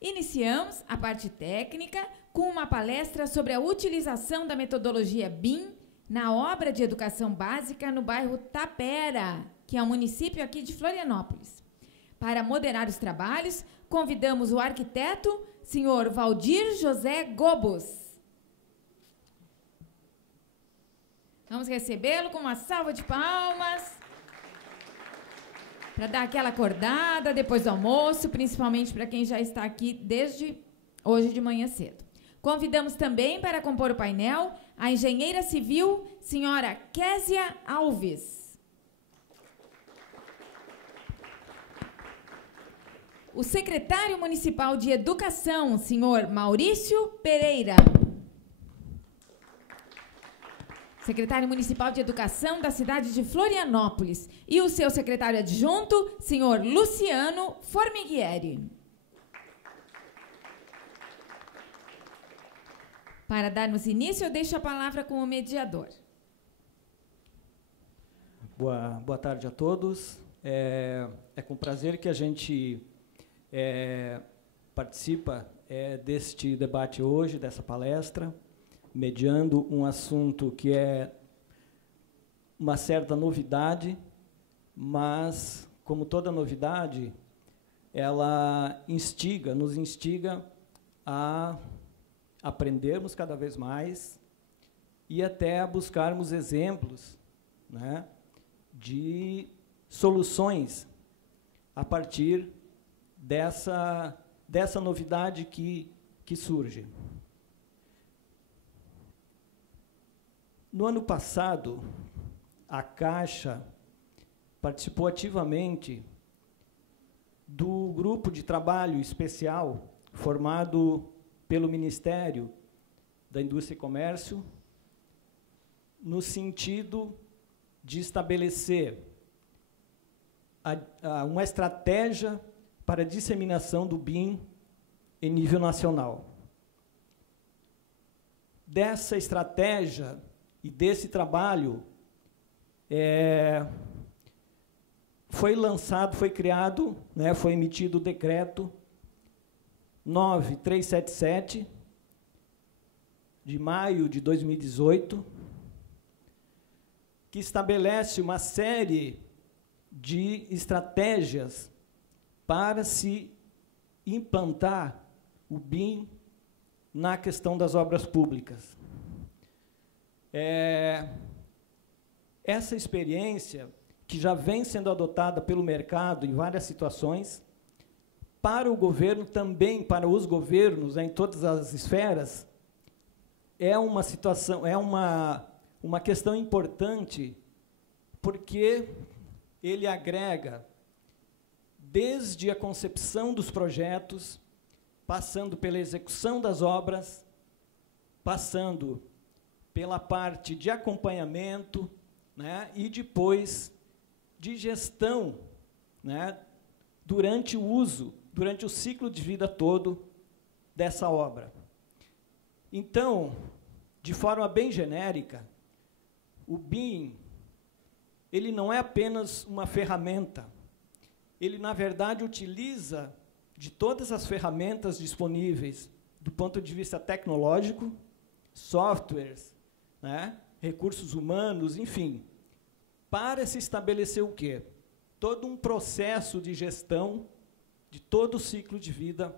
Iniciamos a parte técnica com uma palestra sobre a utilização da metodologia BIM na obra de educação básica no bairro Tapera, que é um município aqui de Florianópolis. Para moderar os trabalhos, convidamos o arquiteto, senhor Valdir José Gobos. Vamos recebê-lo com uma salva de palmas, para dar aquela acordada depois do almoço, principalmente para quem já está aqui desde hoje de manhã cedo. Convidamos também para compor o painel a engenheira civil, senhora Késia Alves. O secretário municipal de Educação, senhor Maurício Pereira. Secretário Municipal de Educação da cidade de Florianópolis. E o seu secretário adjunto, senhor Luciano Formighieri. Para darmos início, eu deixo a palavra com o mediador. Boa tarde a todos. É com prazer que a gente participa deste debate hoje, dessa palestra, mediando um assunto que é uma certa novidade, mas, como toda novidade, ela nos instiga a aprendermos cada vez mais e até a buscarmos exemplos, né, de soluções a partir dessa novidade que surge. No ano passado, a Caixa participou ativamente do grupo de trabalho especial formado pelo Ministério da Indústria e Comércio, no sentido de estabelecer uma estratégia para a disseminação do BIM em nível nacional. Dessa estratégia e desse trabalho foi criado, né, foi emitido o decreto 9377, de maio de 2018, que estabelece uma série de estratégias para se implantar o BIM na questão das obras públicas. Essa experiência, que já vem sendo adotada pelo mercado em várias situações, para o governo, também para os governos, em todas as esferas, é uma situação, uma questão importante, porque ele agrega desde a concepção dos projetos, passando pela execução das obras, passando pela parte de acompanhamento, né, e depois de gestão, né, durante o ciclo de vida todo dessa obra. Então, de forma bem genérica, o BIM, ele não é apenas uma ferramenta, ele, na verdade, utiliza de todas as ferramentas disponíveis do ponto de vista tecnológico, softwares, né, recursos humanos, enfim, para se estabelecer o quê? Todo um processo de gestão de todo o ciclo de vida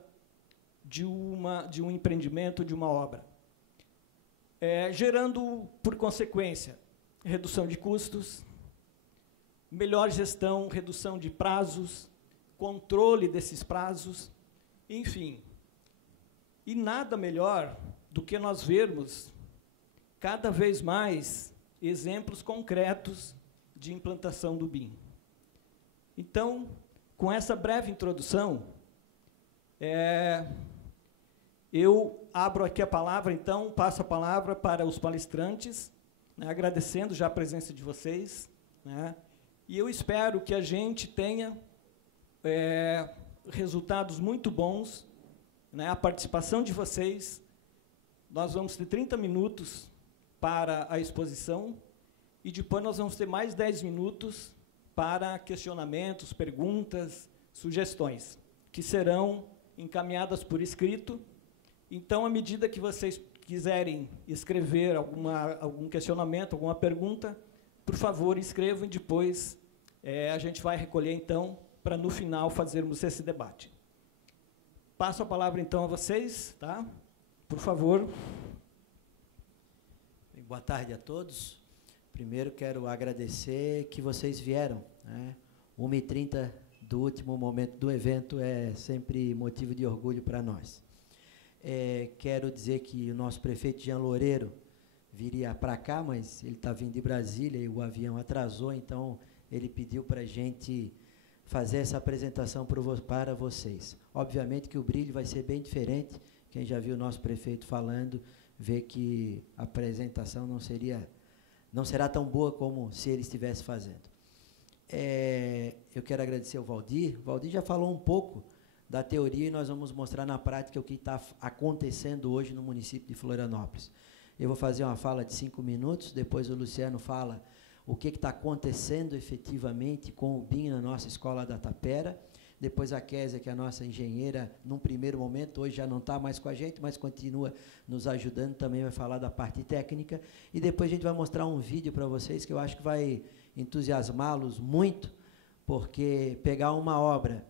de um empreendimento, de uma obra. Gerando, por consequência, redução de custos, melhor gestão, redução de prazos, controle desses prazos, enfim. E nada melhor do que nós vermos cada vez mais exemplos concretos de implantação do BIM. Então, com essa breve introdução, eu abro aqui a palavra, então, passo a palavra para os palestrantes, né, agradecendo já a presença de vocês, né, e eu espero que a gente tenha resultados muito bons, né, a participação de vocês. Nós vamos ter 30 minutos para a exposição e depois nós vamos ter mais 10 minutos para questionamentos, perguntas, sugestões, que serão encaminhadas por escrito. Então, à medida que vocês quiserem escrever algum questionamento, alguma pergunta, por favor, escrevam e depois a gente vai recolher, então, para, no final, fazermos esse debate. Passo a palavra, então, a vocês, tá? Por favor. Boa tarde a todos. Primeiro, quero agradecer que vocês vieram, né? 1h30 do último momento do evento é sempre motivo de orgulho para nós. Quero dizer que o nosso prefeito Jean Loureiro viria para cá, mas ele está vindo de Brasília e o avião atrasou, então ele pediu para a gente fazer essa apresentação para vocês. Obviamente que o brilho vai ser bem diferente. Quem já viu o nosso prefeito falando, vê que a apresentação não será tão boa como se ele estivesse fazendo. Eu quero agradecer ao Valdir. O Valdir já falou um pouco da teoria e nós vamos mostrar na prática o que está acontecendo hoje no município de Florianópolis. Eu vou fazer uma fala de 5 minutos, depois o Luciano fala o que está acontecendo efetivamente com o BIM na nossa escola da Tapera. Depois a Késia, que é a nossa engenheira, num primeiro momento, hoje já não está mais com a gente, mas continua nos ajudando, também vai falar da parte técnica. E depois a gente vai mostrar um vídeo para vocês que eu acho que vai entusiasmá-los muito, porque pegar uma obra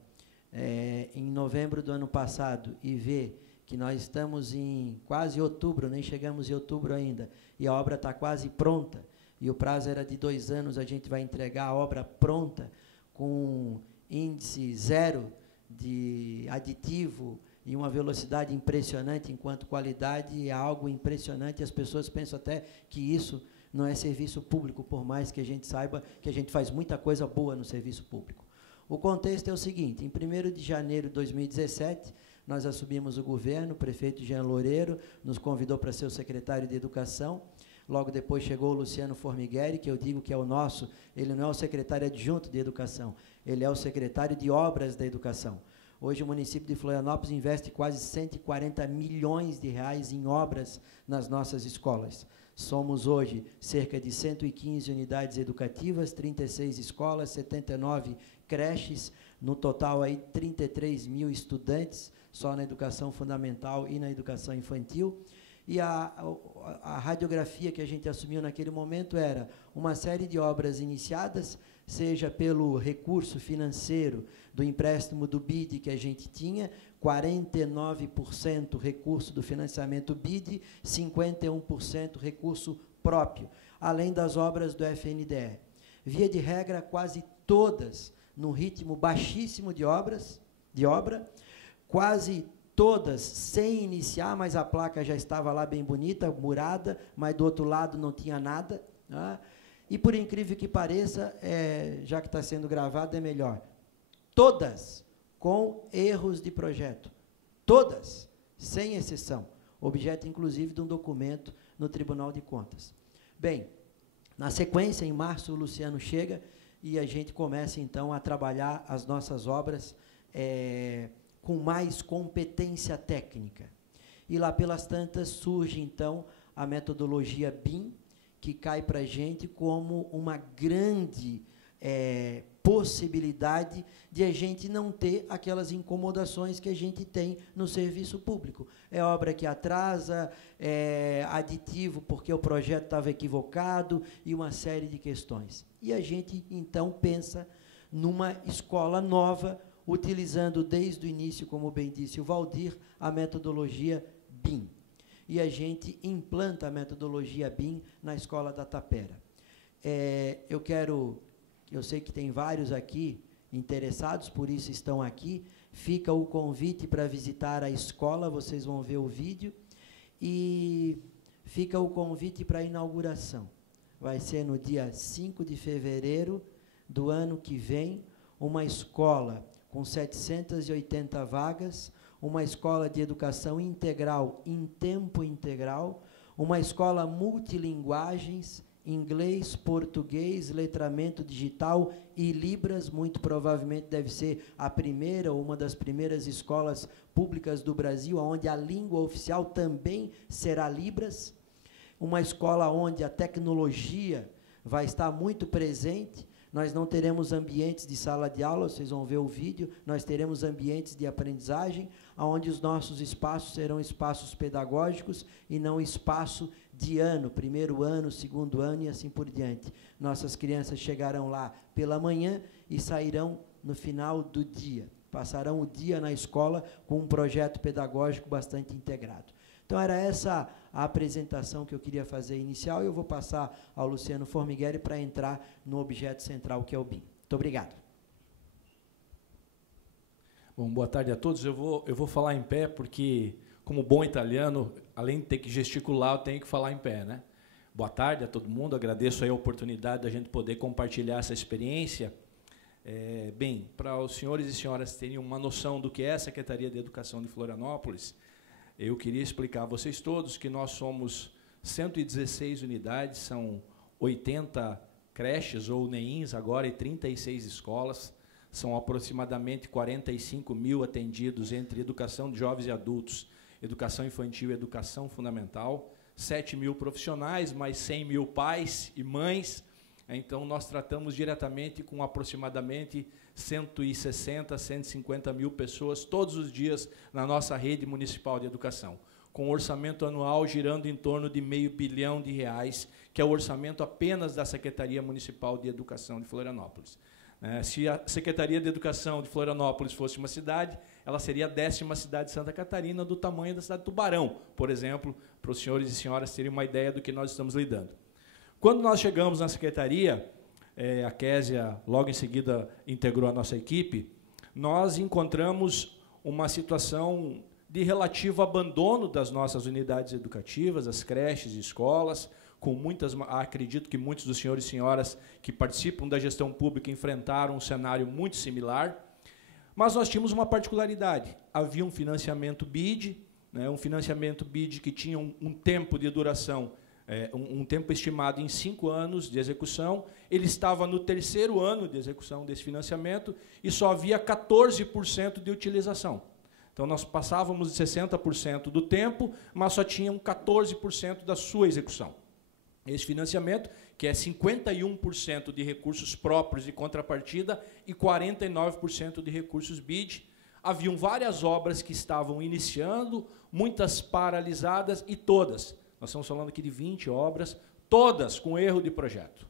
em novembro do ano passado e ver que nós estamos em quase outubro, nem chegamos em outubro ainda, e a obra está quase pronta, e o prazo era de 2 anos, a gente vai entregar a obra pronta, com índice 0 de aditivo e uma velocidade impressionante enquanto qualidade, é algo impressionante, as pessoas pensam até que isso não é serviço público, por mais que a gente saiba que a gente faz muita coisa boa no serviço público. O contexto é o seguinte: em 1º de janeiro de 2017, nós assumimos o governo, o prefeito Jean Loureiro nos convidou para ser o secretário de Educação. Logo depois chegou o Luciano Formigueri, que eu digo que é o nosso, ele não é o secretário adjunto de Educação, ele é o secretário de Obras da Educação. Hoje o município de Florianópolis investe quase 140 milhões de reais em obras nas nossas escolas. Somos hoje cerca de 115 unidades educativas, 36 escolas, 79 creches, no total aí 33 mil estudantes, só na educação fundamental e na educação infantil. E a radiografia que a gente assumiu naquele momento era uma série de obras iniciadas, seja pelo recurso financeiro do empréstimo do BID que a gente tinha, 49% recurso do financiamento BID, 51% recurso próprio, além das obras do FNDE. Via de regra, quase todas num ritmo baixíssimo de obra, quase todas sem iniciar, mas a placa já estava lá bem bonita, murada, mas do outro lado não tinha nada, né? E, por incrível que pareça, já que está sendo gravado, é melhor. Todas com erros de projeto. Todas, sem exceção. Objeto, inclusive, de um documento no Tribunal de Contas. Bem, na sequência, em março, o Luciano chega e a gente começa, então, a trabalhar as nossas obras com mais competência técnica. E lá pelas tantas surge, então, a metodologia BIM, que cai para a gente como uma grande possibilidade de a gente não ter aquelas incomodações que a gente tem no serviço público. É obra que atrasa, aditivo porque o projeto estava equivocado e uma série de questões. E a gente, então, pensa numa escola nova, utilizando desde o início, como bem disse o Valdir, a metodologia BIM. E a gente implanta a metodologia BIM na escola da Tapera. Eu sei que tem vários aqui interessados, por isso estão aqui. Fica o convite para visitar a escola, vocês vão ver o vídeo. E fica o convite para a inauguração. Vai ser no dia 5 de fevereiro do ano que vem, uma escola com 780 vagas, uma escola de educação integral em tempo integral, uma escola multilinguagens, inglês, português, letramento digital e Libras, muito provavelmente deve ser a primeira ou uma das primeiras escolas públicas do Brasil, onde a língua oficial também será Libras, uma escola onde a tecnologia vai estar muito presente, Nós não teremos ambientes de sala de aula, vocês vão ver o vídeo, nós teremos ambientes de aprendizagem, onde os nossos espaços serão espaços pedagógicos e não espaço de ano, primeiro ano, segundo ano e assim por diante. Nossas crianças chegarão lá pela manhã e sairão no final do dia. Passarão o dia na escola com um projeto pedagógico bastante integrado. Então, era essa a apresentação que eu queria fazer inicial, e eu vou passar ao Luciano Formigueri para entrar no objeto central, que é o BIM. Muito obrigado. Bom, boa tarde a todos. Eu vou falar em pé, porque, como bom italiano, além de ter que gesticular, eu tenho que falar em pé, né? Boa tarde a todo mundo, agradeço aí a oportunidade da gente poder compartilhar essa experiência. Bem, para os senhores e senhoras terem uma noção do que é a Secretaria de Educação de Florianópolis, eu queria explicar a vocês todos que nós somos 116 unidades, são 80 creches ou NEINs agora e 36 escolas, são aproximadamente 45 mil atendidos entre educação de jovens e adultos, educação infantil e educação fundamental, 7 mil profissionais, mais 100 mil pais e mães. Então, nós tratamos diretamente com aproximadamente 160, 150 mil pessoas todos os dias na nossa rede municipal de educação, com um orçamento anual girando em torno de R$500 milhão, que é o orçamento apenas da Secretaria Municipal de Educação de Florianópolis. Se a Secretaria de Educação de Florianópolis fosse uma cidade, ela seria a 10ª cidade de Santa Catarina, do tamanho da cidade de Tubarão, por exemplo, para os senhores e senhoras terem uma ideia do que nós estamos lidando. Quando nós chegamos na Secretaria, a Késia logo em seguida integrou a nossa equipe, nós encontramos uma situação de relativo abandono das nossas unidades educativas, as creches e escolas, com muitas, acredito que muitos dos senhores e senhoras que participam da gestão pública enfrentaram um cenário muito similar, mas nós tínhamos uma particularidade, havia um financiamento BID, um financiamento BID que tinha um tempo de duração, um tempo estimado em 5 anos de execução, ele estava no 3º ano de execução desse financiamento e só havia 14% de utilização. Então, nós passávamos de 60% do tempo, mas só tinham 14% da sua execução. Esse financiamento, que é 51% de recursos próprios de contrapartida e 49% de recursos BID, haviam várias obras que estavam iniciando, muitas paralisadas e todas, nós estamos falando aqui de 20 obras, todas com erro de projeto.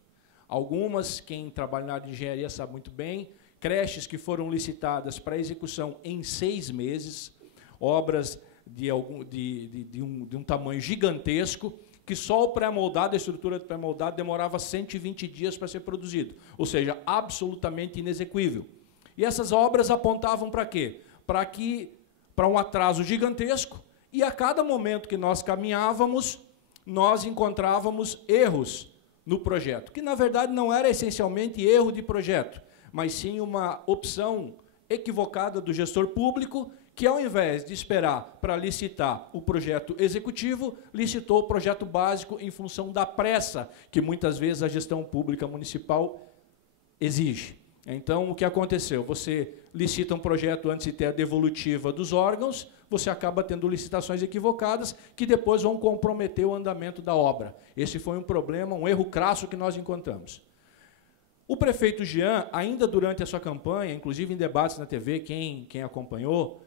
Algumas, quem trabalha na área de engenharia sabe muito bem, creches que foram licitadas para execução em 6 meses, obras de um tamanho gigantesco, que só o pré-moldado, a estrutura do pré-moldado, demorava 120 dias para ser produzido, ou seja, absolutamente inexequível. E essas obras apontavam para quê? Para um atraso gigantesco, e a cada momento que nós caminhávamos, nós encontrávamos erros no projeto, que na verdade não era essencialmente erro de projeto, mas sim uma opção equivocada do gestor público, que ao invés de esperar para licitar o projeto executivo, licitou o projeto básico em função da pressa que muitas vezes a gestão pública municipal exige. Então, o que aconteceu? Você licita um projeto antes de ter a devolutiva dos órgãos, você acaba tendo licitações equivocadas que depois vão comprometer o andamento da obra. Esse foi um problema, um erro crasso que nós encontramos. O prefeito Jean, ainda durante a sua campanha, inclusive em debates na TV, quem acompanhou,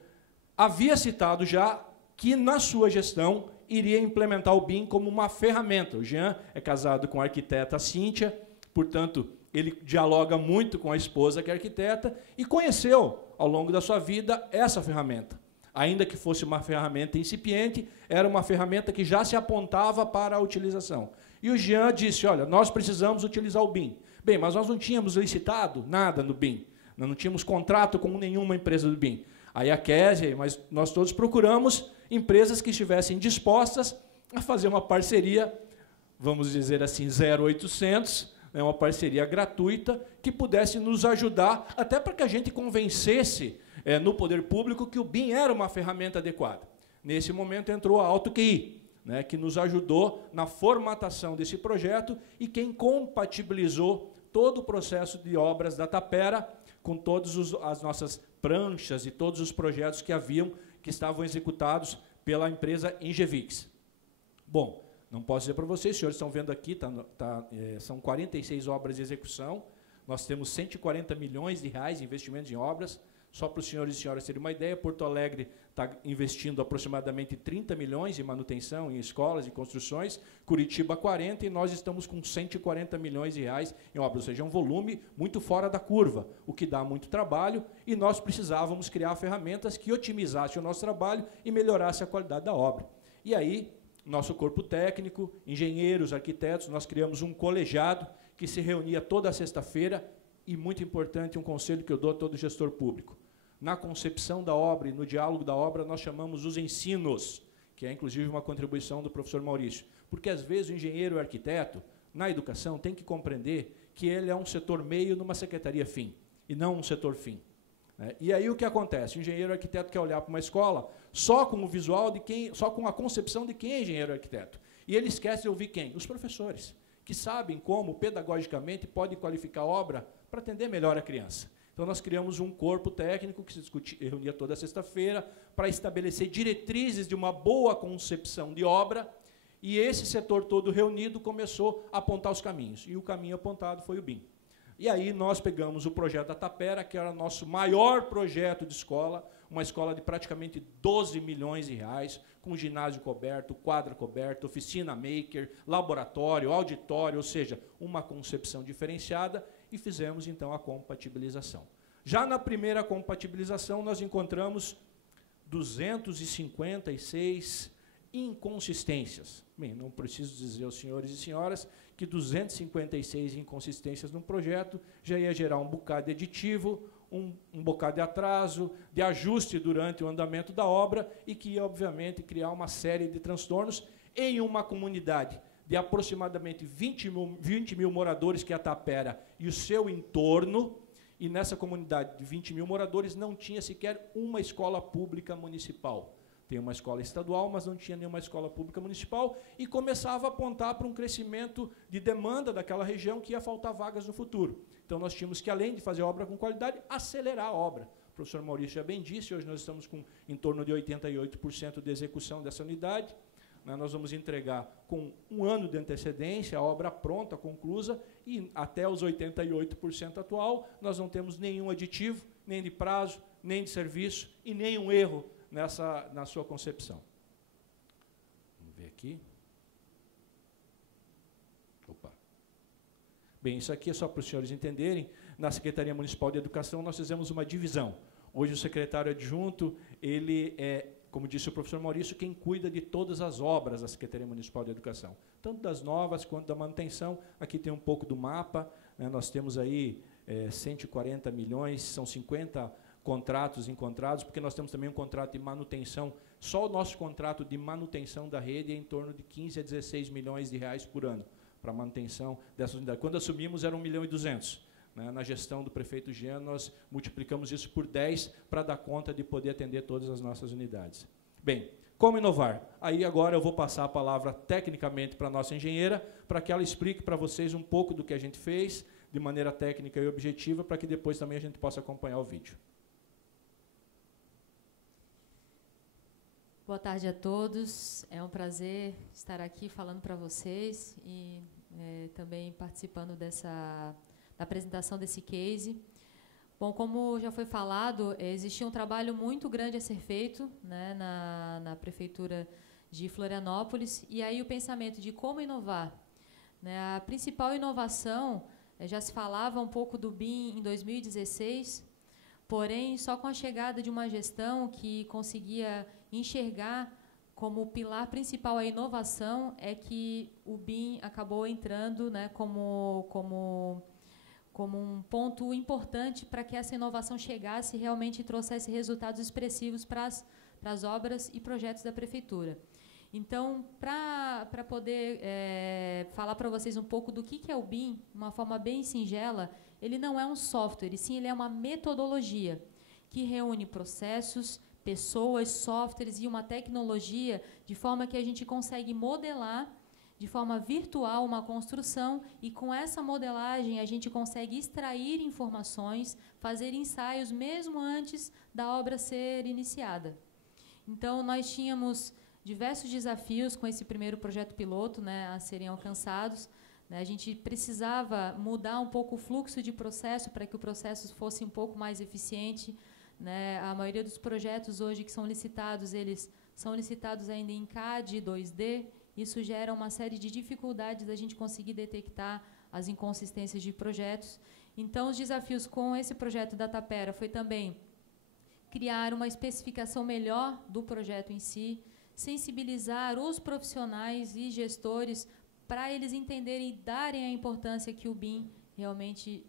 havia citado já que, na sua gestão, iria implementar o BIM como uma ferramenta. O Jean é casado com a arquiteta Cíntia, portanto, ele dialoga muito com a esposa, que é arquiteta, e conheceu, ao longo da sua vida, essa ferramenta. Ainda que fosse uma ferramenta incipiente, era uma ferramenta que já se apontava para a utilização. E o Jean disse, olha, nós precisamos utilizar o BIM. Bem, mas nós não tínhamos licitado nada no BIM, nós não tínhamos contrato com nenhuma empresa do BIM. Aí a Késia, mas nós todos procuramos empresas que estivessem dispostas a fazer uma parceria, vamos dizer assim, 0800, uma parceria gratuita, que pudesse nos ajudar, até para que a gente convencesse no poder público que o BIM era uma ferramenta adequada. Nesse momento entrou a AutoQI, que nos ajudou na formatação desse projeto e quem compatibilizou todo o processo de obras da Tapera com todas as nossas pranchas e todos os projetos que estavam executados pela empresa Ingevix. Bom, não posso dizer para vocês, os senhores estão vendo aqui, são 46 obras de execução, Nós temos 140 milhões de reais de investimentos em obras. Só para os senhores e senhoras terem uma ideia, Porto Alegre está investindo aproximadamente 30 milhões em manutenção, em escolas e construções, Curitiba 40, e nós estamos com 140 milhões de reais em obras, ou seja, um volume muito fora da curva, o que dá muito trabalho, e nós precisávamos criar ferramentas que otimizassem o nosso trabalho e melhorassem a qualidade da obra. E aí, nosso corpo técnico, engenheiros, arquitetos, nós criamos um colegiado que se reunia toda sexta-feira, e, muito importante, um conselho que eu dou a todo gestor público. Na concepção da obra e no diálogo da obra, nós chamamos os ensinos, que é, inclusive, uma contribuição do professor Maurício. Porque, às vezes, o engenheiro e o arquiteto, na educação, tem que compreender que ele é um setor meio numa secretaria fim, e não um setor fim. E aí o que acontece? O engenheiro e o arquiteto quer olhar para uma escola só com o visual de quem, só com a concepção de quem é engenheiro e arquiteto. E ele esquece de ouvir quem? Os professores, que sabem como, pedagogicamente, pode qualificar a obra para atender melhor a criança. Então, nós criamos um corpo técnico que se reunia toda sexta-feira para estabelecer diretrizes de uma boa concepção de obra, e esse setor todo reunido começou a apontar os caminhos, e o caminho apontado foi o BIM. E aí nós pegamos o projeto da Tapera, que era o nosso maior projeto de escola, uma escola de praticamente 12 milhões de reais, com ginásio coberto, quadra coberta, oficina maker, laboratório, auditório, ou seja, uma concepção diferenciada, e fizemos, então, a compatibilização. Já na primeira compatibilização, nós encontramos 256 inconsistências. Bem, não preciso dizer aos senhores e senhoras que 256 inconsistências num projeto já ia gerar um bocado de aditivo, um bocado de atraso, de ajuste durante o andamento da obra, e que ia, obviamente, criar uma série de transtornos em uma comunidade de aproximadamente 20 mil moradores, que é a Tapera e o seu entorno, e nessa comunidade de 20 mil moradores não tinha sequer uma escola pública municipal. Tem uma escola estadual, mas não tinha nenhuma escola pública municipal, e começava a apontar para um crescimento de demanda daquela região, que ia faltar vagas no futuro. Então, nós tínhamos que, além de fazer obra com qualidade, acelerar a obra. O professor Maurício já bem disse, hoje nós estamos com em torno de 88% de execução dessa unidade. Nós vamos entregar com um ano de antecedência a obra pronta, conclusa, e até os 88% atual, nós não temos nenhum aditivo, nem de prazo, nem de serviço, e nenhum erro na sua concepção. Vamos ver aqui. Opa. Bem, isso aqui é só para os senhores entenderem. Na Secretaria Municipal de Educação, nós fizemos uma divisão. Hoje, o secretário adjunto, ele é, como disse o professor Maurício, quem cuida de todas as obras da Secretaria Municipal de Educação, tanto das novas quanto da manutenção. Aqui tem um pouco do mapa, né? Nós temos aí 140 milhões, são 50 contratos encontrados, porque nós temos também um contrato de manutenção. Só o nosso contrato de manutenção da rede é em torno de 15 a 16 milhões de reais por ano para a manutenção dessas unidades. Quando assumimos, era 1,2 milhão. Na gestão do prefeito Jean, nós multiplicamos isso por 10 para dar conta de poder atender todas as nossas unidades. Bem, como inovar? Aí agora eu vou passar a palavra tecnicamente para a nossa engenheira, para que ela explique para vocês um pouco do que a gente fez, de maneira técnica e objetiva, para que depois também a gente possa acompanhar o vídeo. Boa tarde a todos. É um prazer estar aqui falando para vocês e também participando da apresentação desse case. Bom, como já foi falado, existia um trabalho muito grande a ser feito, né, na Prefeitura de Florianópolis, e aí o pensamento de como inovar. Né, a principal inovação, já se falava um pouco do BIM em 2016, porém, só com a chegada de uma gestão que conseguia enxergar como pilar principal a inovação, é que o BIM acabou entrando, né, como um ponto importante para que essa inovação chegasse e realmente trouxesse resultados expressivos para as obras e projetos da Prefeitura. Então, para poder falar para vocês um pouco do que é o BIM, de uma forma bem singela, ele não é um software, e sim ele é uma metodologia que reúne processos, pessoas, softwares e uma tecnologia de forma que a gente consegue modelar de forma virtual uma construção, e com essa modelagem a gente consegue extrair informações, fazer ensaios mesmo antes da obra ser iniciada. Então, nós tínhamos diversos desafios com esse primeiro projeto piloto, né, a serem alcançados. né? A gente precisava mudar um pouco o fluxo de processo para que o processo fosse um pouco mais eficiente, né? A maioria dos projetos hoje que são licitados, eles são licitados ainda em CAD 2D. Isso gera uma série de dificuldades da gente conseguir detectar as inconsistências de projetos. Então, os desafios com esse projeto da Tapera foi também criar uma especificação melhor do projeto em si, sensibilizar os profissionais e gestores para eles entenderem e darem a importância que o BIM realmente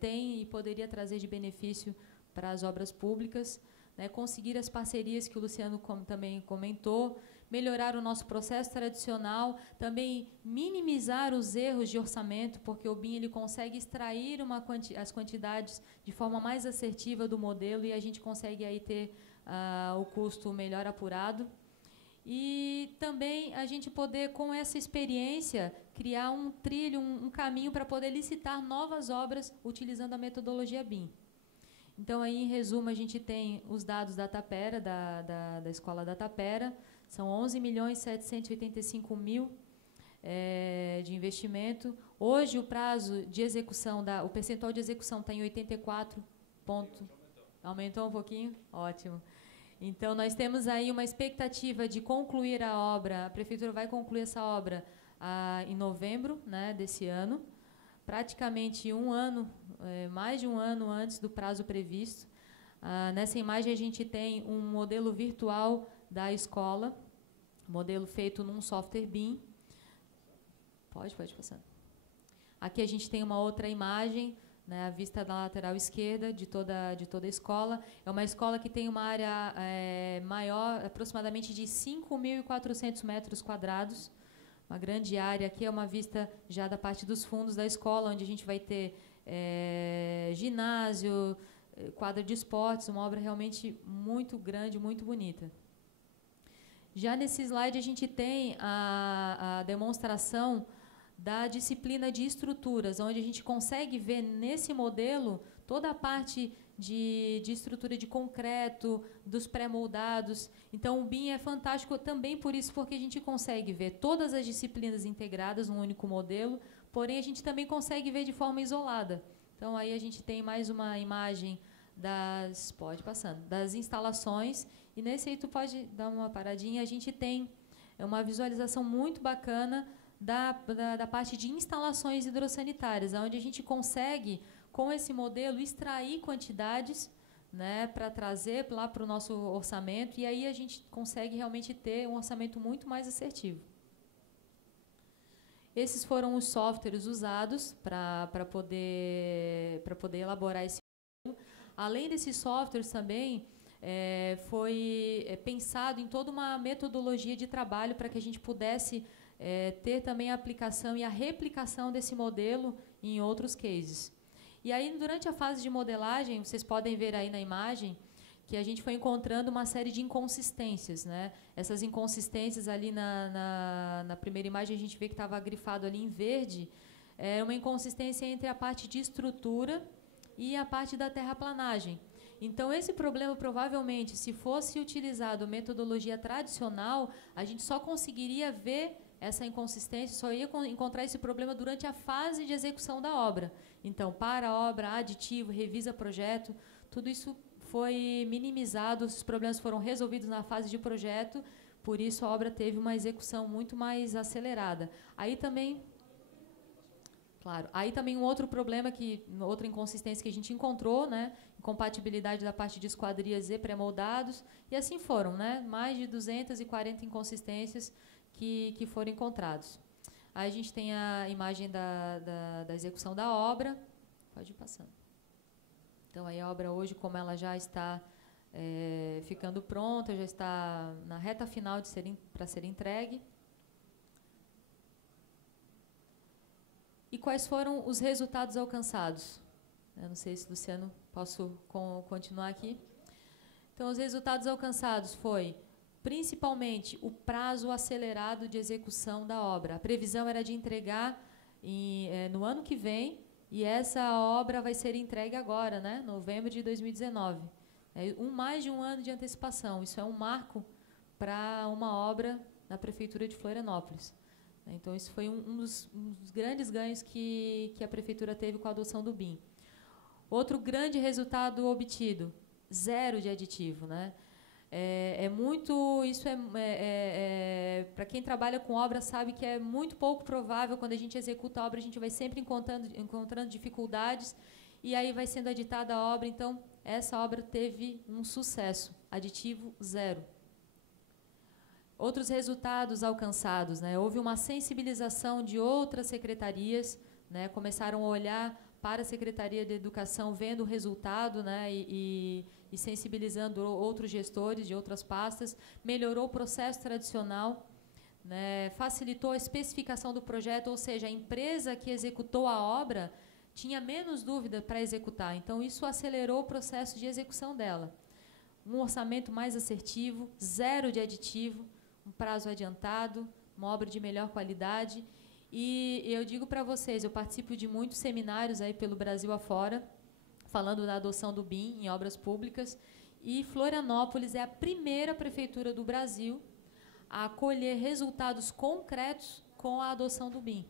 tem e poderia trazer de benefício para as obras públicas, né? Conseguir as parcerias que o Luciano também comentou, melhorar o nosso processo tradicional, também minimizar os erros de orçamento, porque o BIM ele consegue extrair as quantidades de forma mais assertiva do modelo e a gente consegue aí ter o custo melhor apurado. E também a gente poder, com essa experiência, criar um trilho, um caminho para poder licitar novas obras utilizando a metodologia BIM. Então, aí, em resumo, a gente tem os dados da Tapera, da Escola da Tapera. São 11.785.000 de investimento. Hoje, o prazo de execução, o percentual de execução está em 84 pontos. Aumentou um pouquinho? Ótimo. Então, nós temos aí uma expectativa de concluir a obra. A Prefeitura vai concluir essa obra em novembro, né, desse ano. Praticamente um ano, mais de um ano antes do prazo previsto. Nessa imagem, a gente tem um modelo virtual da escola, modelo feito num software BIM. Pode passar. Aqui a gente tem uma outra imagem, né, a vista da lateral esquerda de toda a escola. É uma escola que tem uma área maior, aproximadamente de 5.400 metros quadrados. Uma grande área. Aqui é uma vista já da parte dos fundos da escola, onde a gente vai ter ginásio, quadra de esportes, uma obra realmente muito grande, muito bonita. Já nesse slide, a gente tem a demonstração da disciplina de estruturas, onde a gente consegue ver nesse modelo toda a parte de estrutura de concreto, dos pré-moldados. Então, o BIM é fantástico também por isso, porque a gente consegue ver todas as disciplinas integradas num único modelo, porém, a gente também consegue ver de forma isolada. Então, aí a gente tem mais uma imagem das instalações. E nesse aí, tu pode dar uma paradinha, a gente tem uma visualização muito bacana da parte de instalações hidrossanitárias, onde a gente consegue, com esse modelo, extrair quantidades, né, para trazer lá para o nosso orçamento, e aí a gente consegue realmente ter um orçamento muito mais assertivo. Esses foram os softwares usados para poder elaborar esse modelo. Além desses softwares também, foi pensado em toda uma metodologia de trabalho para que a gente pudesse ter também a aplicação e a replicação desse modelo em outros cases. E aí, durante a fase de modelagem, vocês podem ver aí na imagem que a gente foi encontrando uma série de inconsistências, né? Essas inconsistências ali na primeira imagem, a gente vê que estava grifado ali em verde, uma inconsistência entre a parte de estrutura e a parte da terraplanagem. Então, esse problema, provavelmente, se fosse utilizado a metodologia tradicional, a gente só conseguiria ver essa inconsistência, só ia encontrar esse problema durante a fase de execução da obra. Então, para a obra, aditivo, revisa projeto, tudo isso foi minimizado, os problemas foram resolvidos na fase de projeto, por isso a obra teve uma execução muito mais acelerada. Aí também... Claro. Aí também um outro problema, outra inconsistência que a gente encontrou, né? Incompatibilidade da parte de esquadrias e pré-moldados, e assim foram, né? Mais de 240 inconsistências que foram encontrados. Aí a gente tem a imagem da execução da obra. Pode ir passando. Então, aí a obra hoje, como ela já está ficando pronta, já está na reta final para ser entregue. E quais foram os resultados alcançados? Eu não sei se, Luciano, posso continuar aqui. Então, os resultados alcançados foi, principalmente, o prazo acelerado de execução da obra. A previsão era de entregar no ano que vem, e essa obra vai ser entregue agora, né, novembro de 2019. Mais de um ano de antecipação. Isso é um marco para uma obra da Prefeitura de Florianópolis. Então, isso foi um dos grandes ganhos que a Prefeitura teve com a adoção do BIM. Outro grande resultado obtido, 0 de aditivo, né? Para quem trabalha com obra sabe que é muito pouco provável, quando a gente executa a obra, a gente vai sempre encontrando dificuldades e aí vai sendo aditada a obra. Então, essa obra teve um sucesso, aditivo 0. Outros resultados alcançados, né? Houve uma sensibilização de outras secretarias, né? Começaram a olhar para a Secretaria de Educação, vendo o resultado, né? E sensibilizando outros gestores de outras pastas, melhorou o processo tradicional, né? Facilitou a especificação do projeto, ou seja, a empresa que executou a obra tinha menos dúvida para executar. Então, isso acelerou o processo de execução dela. Um orçamento mais assertivo, 0 de aditivo, um prazo adiantado, uma obra de melhor qualidade. E eu digo para vocês, eu participo de muitos seminários aí pelo Brasil afora, falando da adoção do BIM em obras públicas, e Florianópolis é a primeira prefeitura do Brasil a colher resultados concretos com a adoção do BIM.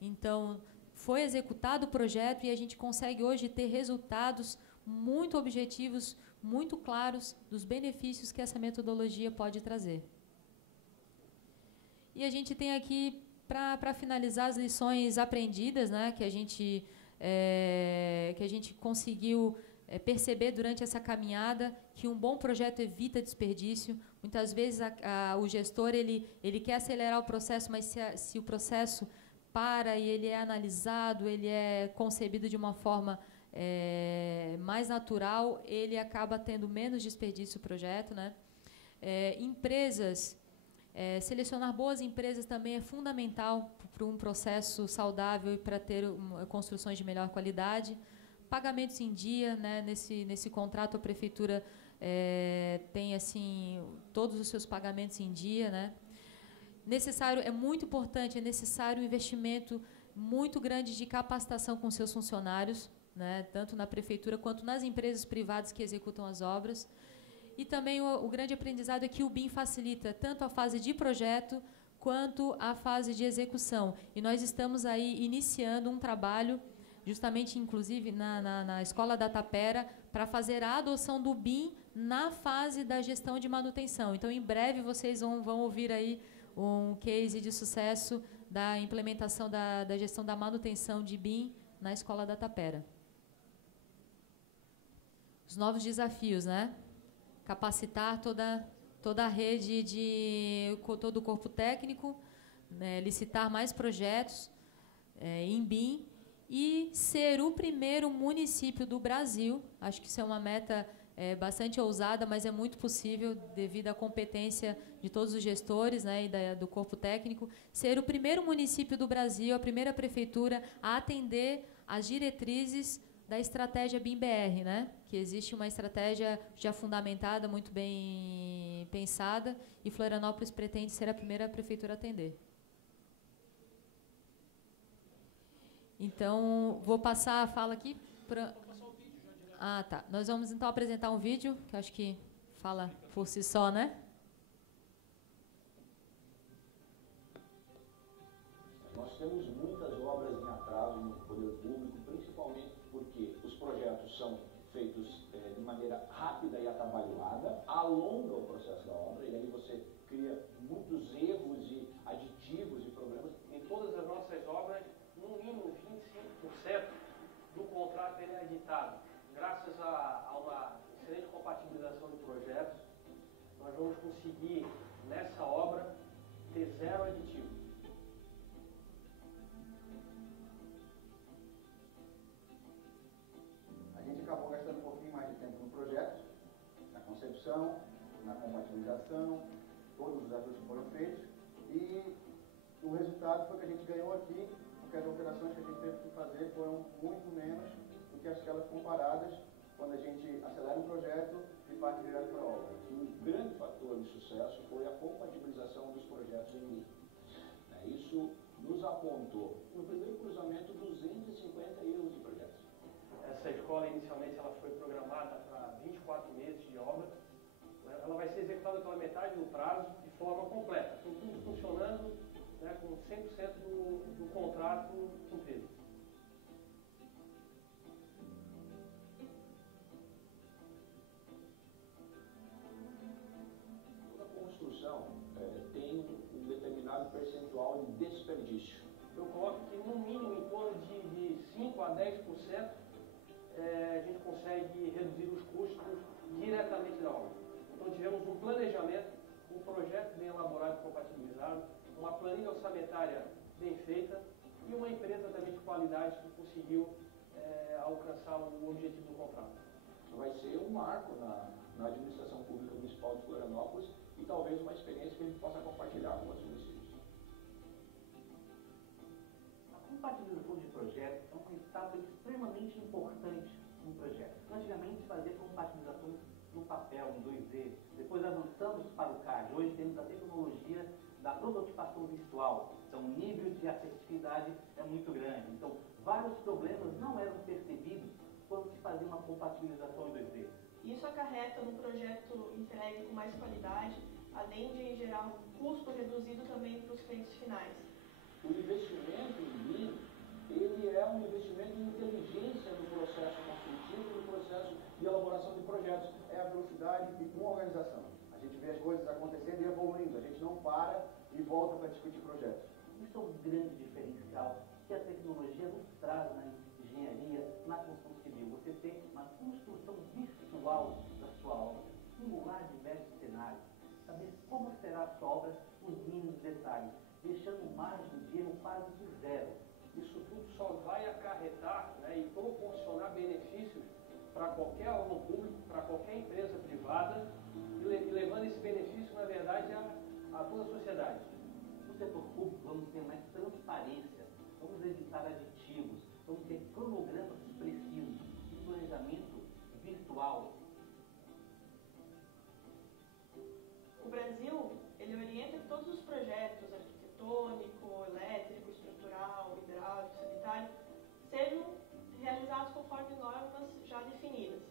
Então, foi executado o projeto e a gente consegue hoje ter resultados muito objetivos, muito claros dos benefícios que essa metodologia pode trazer. E a gente tem aqui, para finalizar, as lições aprendidas, né, que a gente conseguiu perceber durante essa caminhada, que um bom projeto evita desperdício. Muitas vezes o gestor ele quer acelerar o processo, mas se o processo para e ele é analisado, ele é concebido de uma forma mais natural, ele acaba tendo menos desperdício o projeto, né? Selecionar boas empresas também é fundamental para um processo saudável e para ter construções de melhor qualidade. Pagamentos em dia, né? Nesse contrato a prefeitura tem assim todos os seus pagamentos em dia, né? É muito importante, é necessário um investimento muito grande de capacitação com seus funcionários, né? Tanto na prefeitura quanto nas empresas privadas que executam as obras. E também o grande aprendizado é que o BIM facilita tanto a fase de projeto quanto a fase de execução. E nós estamos aí iniciando um trabalho, justamente, inclusive, na Escola da Tapera, para fazer a adoção do BIM na fase da gestão de manutenção. Então, em breve, vocês vão ouvir aí um case de sucesso da implementação da gestão da manutenção de BIM na Escola da Tapera. Os novos desafios, né? Capacitar toda a rede todo o corpo técnico, né? Licitar mais projetos em BIM e ser o primeiro município do Brasil. Acho que isso é uma meta bastante ousada, mas é muito possível devido à competência de todos os gestores, né, e do corpo técnico, ser o primeiro município do Brasil, a primeira prefeitura a atender às diretrizes da estratégia BIM-BR, né, que existe uma estratégia já fundamentada, muito bem pensada, e Florianópolis pretende ser a primeira prefeitura a atender. Então, vou passar a fala aqui para... Ah, tá. Nós vamos, então, apresentar um vídeo, que eu acho que fala por si só, né? Nós temos muitas obras em atraso no poder público, principalmente porque os projetos são feitos de maneira rápida e atabalhoada, alonga o processo da obra, e aí você cria muitos erros e aditivos e problemas. Em todas as nossas obras, no mínimo 25% do contrato ele é editado. Graças a uma excelente compatibilização de projetos, nós vamos conseguir, nessa obra, ter 0 aditivo. A gente acabou gastando um pouquinho mais de tempo no projeto, na concepção, na compatibilização, todos os ajustes foram feitos, e o resultado foi que a gente ganhou aqui, porque as operações que a gente teve que fazer foram muito menos do que aquelas comparadas quando a gente acelera um projeto e parte direto para a obra. Um grande fator de sucesso foi a compatibilização dos projetos em linha. Isso nos apontou, no primeiro cruzamento, 250 erros de projetos. Essa escola, inicialmente, ela foi programada para 24 meses de obra. Ela vai ser executada pela metade do prazo, de forma completa, com tudo funcionando né, com 100% do contrato cumprido. Toda construção tem um determinado percentual de desperdício. Eu coloco que no mínimo em torno de 5 a 10% a gente consegue reduzir os custos diretamente da obra. Então tivemos um planejamento, um projeto bem elaborado e compatibilizado, uma planilha orçamentária bem feita e uma empresa também de qualidade que conseguiu alcançar o objetivo do contrato. Isso vai ser um marco na administração pública municipal de Florianópolis e talvez uma experiência que a gente possa compartilhar com os municípios. A compatibilização de projetos é uma etapa extremamente importante no projeto. Antigamente fazia compatibilização no papel, em 2D, depois avançamos para o CAD. Hoje temos a tecnologia da prototipação virtual, então o nível de assertividade é muito grande. Então, vários problemas não eram percebidos quando se fazia uma compatibilização em 2D. Isso acarreta no projeto entregue com mais qualidade, além de gerar um custo reduzido também para os clientes finais. O investimento em BIM, ele é um investimento em inteligência no processo construtivo, no processo de elaboração de projetos. É a velocidade e com organização. A gente vê as coisas acontecendo e evoluindo, a gente não para e volta para discutir projetos. Isso é um grande diferencial que a tecnologia nos traz na engenharia, na construção civil. Você tem uma construção virtual da sua obra, simular diversos cenários, saber como será a sua obra, os mínimos detalhes, deixando margem de erro quase que zero. Isso tudo só vai acarretar, né, e proporcionar benefícios para qualquer órgão público, para qualquer empresa privada, e levando esse benefício, na verdade, a toda a sociedade. No setor público, vamos ter mais transparência, vamos evitar aditivos, vamos ter cronogramas precisos, planejamento virtual. O Brasil, ele orienta que todos os projetos arquitetônico, elétrico, estrutural, hidráulico, sanitário, sejam realizados conforme normas já definidas.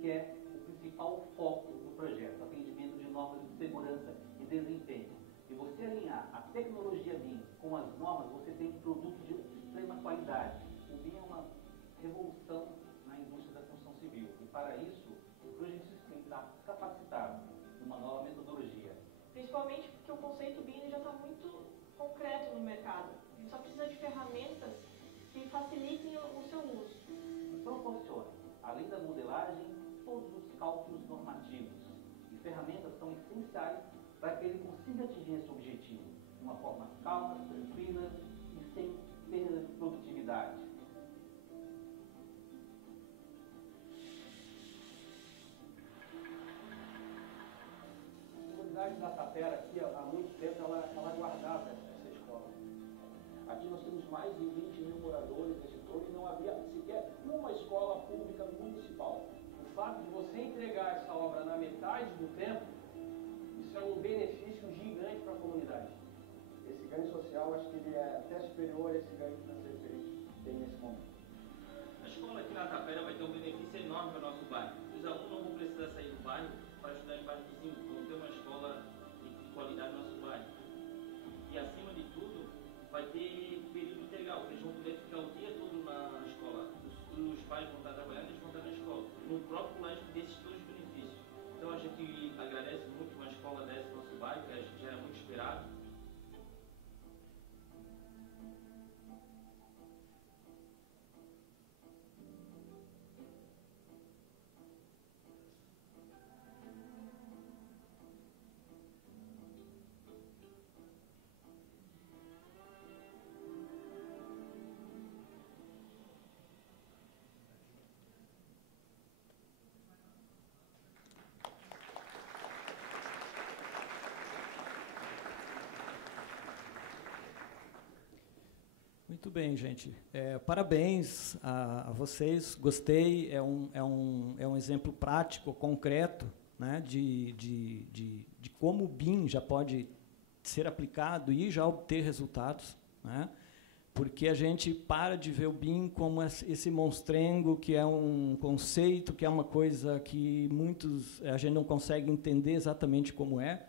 Que é o principal foco do projeto, atendimento de normas de segurança e desempenho. E você alinhar a tecnologia BIM com as normas, você tem um produto de extrema qualidade. O BIM é uma revolução na indústria da construção civil. E para isso, o projetista tem que estar capacitado numa nova metodologia. Principalmente porque o conceito BIM já está muito concreto no mercado. A gente só precisa de ferramentas que facilitem o seu uso. E proporciona, além da modelagem, todos os cálculos normativos. E ferramentas são essenciais para que ele consiga atingir esse objetivo de uma forma calma, tranquila e sem perda de produtividade. A comunidade da Tapera aqui, há muito tempo, ela guardava essa escola. Aqui nós temos mais de 20 mil moradores nesse entorno e não havia sequer uma escola pública municipal. O fato de você entregar essa obra na metade do tempo, isso é um benefício gigante para a comunidade. Esse ganho social, acho que ele é até superior a esse ganho financeiro que a gente tem nesse momento. A escola aqui na Tapera vai ter um benefício enorme para o nosso bairro. Os alunos não vão precisar sair do bairro para estudar em bairro vizinho, vão ter uma escola de qualidade no nosso bairro. E acima de tudo, vai ter período integral, eles vão poder ficar o dia todo na escola. Os pais vão estar trabalhando, eles vão estar na escola. No próprio colégio desses todos os benefícios. Então a gente agradece muito uma escola dessa no nosso bairro, que a gente já era muito esperado. Muito bem, gente. Parabéns a vocês. Gostei. É um exemplo prático, concreto, né, de como o BIM já pode ser aplicado e já obter resultados, né, porque a gente para de ver o BIM como esse monstrengo, que é um conceito, que é uma coisa que a gente não consegue entender exatamente como é.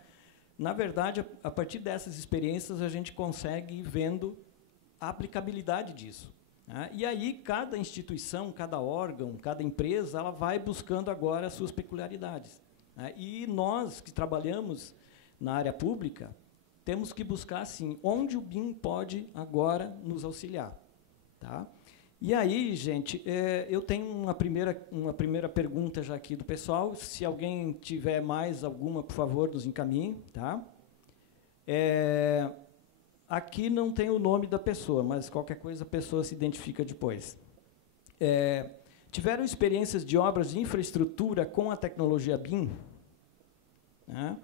na verdade, a partir dessas experiências, a gente consegue ir vendo a aplicabilidade disso, né? E aí, cada instituição, cada órgão, cada empresa, ela vai buscando agora as suas peculiaridades, né? E nós, que trabalhamos na área pública, temos que buscar, assim, onde o BIM pode agora nos auxiliar. Tá? E aí, gente, eu tenho uma primeira pergunta já aqui do pessoal. Se alguém tiver mais alguma, por favor, nos encaminhe. Tá? Aqui não tem o nome da pessoa, mas qualquer coisa a pessoa se identifica depois. Tiveram experiências de obras de infraestrutura com a tecnologia BIM? Né?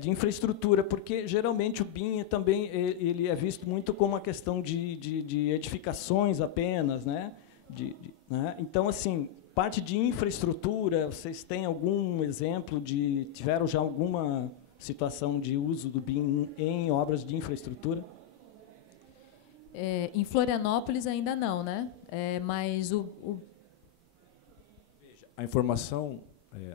De infraestrutura, porque geralmente o BIM também ele é visto muito como uma questão de edificações apenas, né? Né? Então, assim, parte de infraestrutura, vocês têm algum exemplo tiveram já alguma situação de uso do BIM em obras de infraestrutura? Em Florianópolis ainda não, né? Mas a informação,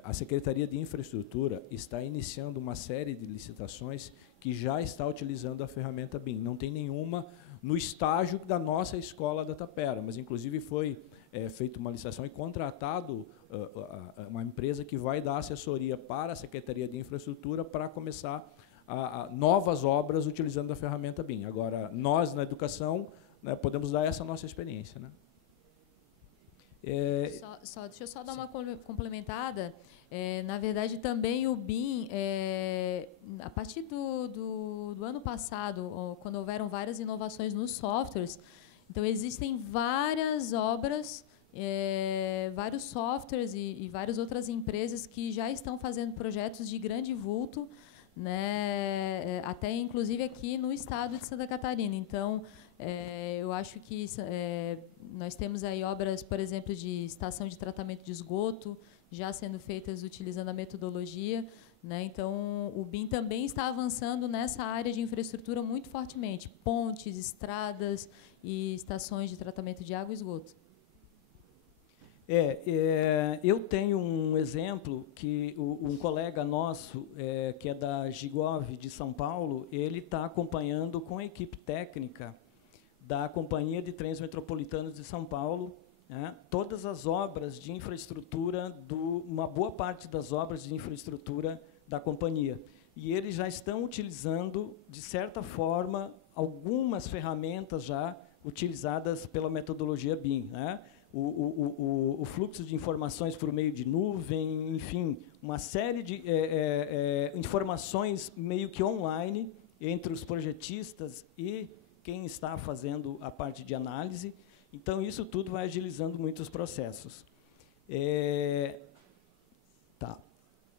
a Secretaria de Infraestrutura está iniciando uma série de licitações que já está utilizando a ferramenta BIM. Não tem nenhuma no estágio da nossa escola da Tapera, mas, inclusive, foi feita uma licitação e contratado uma empresa que vai dar assessoria para a Secretaria de Infraestrutura para começar novas obras utilizando a ferramenta BIM. Agora, nós, na educação, né, podemos dar essa nossa experiência, né? Deixa eu só dar uma complementada. Na verdade, também o BIM, a partir do ano passado, quando houveram várias inovações nos softwares, então existem várias obras, vários softwares e várias outras empresas que já estão fazendo projetos de grande vulto, né, até inclusive aqui no estado de Santa Catarina. Então, eu acho que nós temos aí obras, por exemplo, de estação de tratamento de esgoto, já sendo feitas utilizando a metodologia, né? Então, o BIM também está avançando nessa área de infraestrutura muito fortemente, pontes, estradas e estações de tratamento de água e esgoto. Eu tenho um exemplo que um colega nosso, que é da Gigov de São Paulo, ele está acompanhando com a equipe técnica da Companhia de Trens Metropolitanos de São Paulo, né, todas as obras de infraestrutura, uma boa parte das obras de infraestrutura da companhia. E eles já estão utilizando, de certa forma, algumas ferramentas já utilizadas pela metodologia BIM, né? O fluxo de informações por meio de nuvem, enfim, uma série de informações meio que online entre os projetistas e quem está fazendo a parte de análise. Então, isso tudo vai agilizando muito os processos. Tá.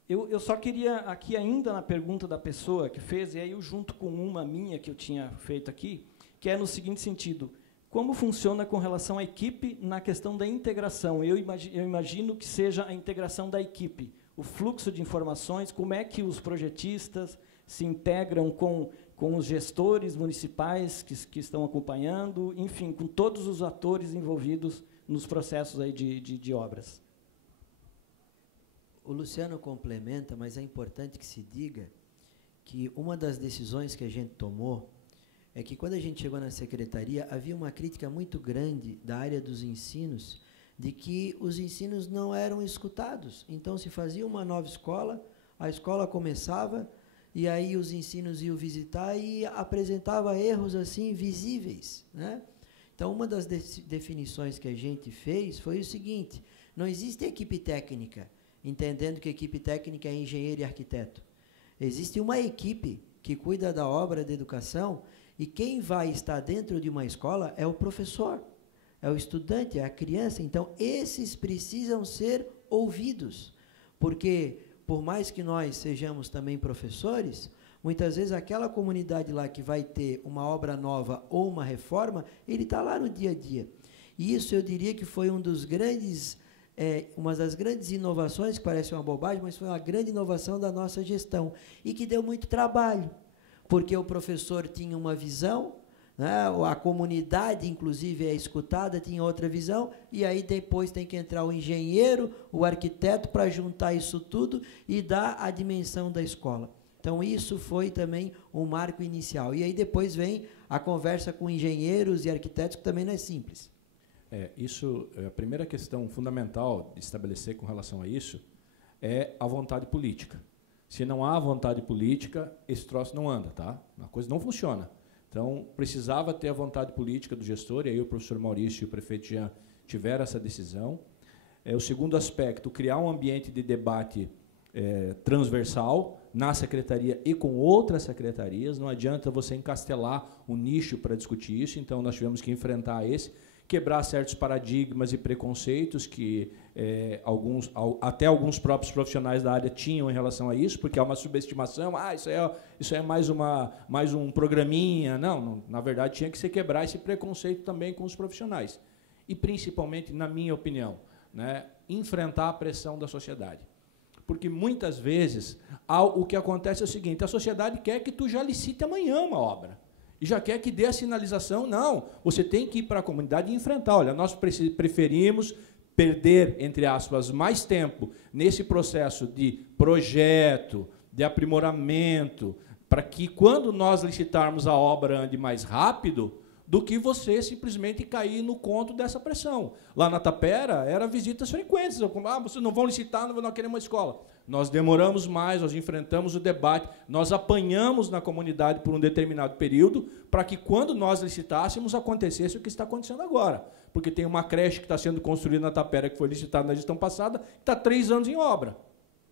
Eu só queria, aqui ainda na pergunta da pessoa que fez, e aí eu junto com uma minha que eu tinha feito aqui, que é no seguinte sentido: como funciona com relação à equipe na questão da integração? Eu imagino que seja a integração da equipe, o fluxo de informações, como é que os projetistas se integram com os gestores municipais que estão acompanhando, enfim, com todos os atores envolvidos nos processos aí de obras. O Luciano complementa, mas é importante que se diga que uma das decisões que a gente tomou é que, quando a gente chegou na secretaria, havia uma crítica muito grande da área dos ensinos, de que os ensinos não eram escutados. Então, se fazia uma nova escola, a escola começava, e aí os ensinos iam visitar e apresentava erros assim visíveis, né? Então, uma das definições que a gente fez foi o seguinte: não existe equipe técnica, entendendo que equipe técnica é engenheiro e arquiteto. Existe uma equipe que cuida da obra de educação, e quem vai estar dentro de uma escola é o professor, é o estudante, é a criança. Então, esses precisam ser ouvidos, porque, por mais que nós sejamos também professores, muitas vezes aquela comunidade lá que vai ter uma obra nova ou uma reforma, ele está lá no dia a dia. E isso, eu diria que foi uma das grandes inovações, que parece uma bobagem, mas foi uma grande inovação da nossa gestão, e que deu muito trabalho, porque o professor tinha uma visão, né? A comunidade, inclusive, é escutada, tinha outra visão, e aí depois tem que entrar o engenheiro, o arquiteto, para juntar isso tudo e dar a dimensão da escola. Então, isso foi também um marco inicial. E aí depois vem a conversa com engenheiros e arquitetos, que também não é simples. Isso, a primeira questão fundamental de estabelecer com relação a isso é a vontade política. Se não há vontade política, esse troço não anda, tá? A coisa não funciona. Então, precisava ter a vontade política do gestor, e aí o professor Maurício e o prefeito Jean tiveram essa decisão. O segundo aspecto, criar um ambiente de debate transversal na secretaria e com outras secretarias. Não adianta você encastelar um nicho para discutir isso, então nós tivemos que enfrentar quebrar certos paradigmas e preconceitos que até alguns próprios profissionais da área tinham em relação a isso, porque há uma subestimação, isso é mais um programinha. Não, na verdade, tinha que se quebrar esse preconceito também com os profissionais. E, principalmente, na minha opinião, né, enfrentar a pressão da sociedade. Porque, muitas vezes, o que acontece é o seguinte, a sociedade quer que tu já licite amanhã uma obra. E já quer que dê a sinalização. Não, você tem que ir para a comunidade e enfrentar. Olha, nós preferimos perder, entre aspas, mais tempo nesse processo de projeto, de aprimoramento, para que, quando nós licitarmos a obra, ande mais rápido, do que você simplesmente cair no conto dessa pressão. Lá na Tapera, eram visitas frequentes. Vocês não vão licitar, não vão querer uma escola. Nós demoramos mais, nós enfrentamos o debate, nós apanhamos na comunidade por um determinado período, para que, quando nós licitássemos, acontecesse o que está acontecendo agora. Porque tem uma creche que está sendo construída na Tapera, que foi licitada na gestão passada, que está 3 anos em obra.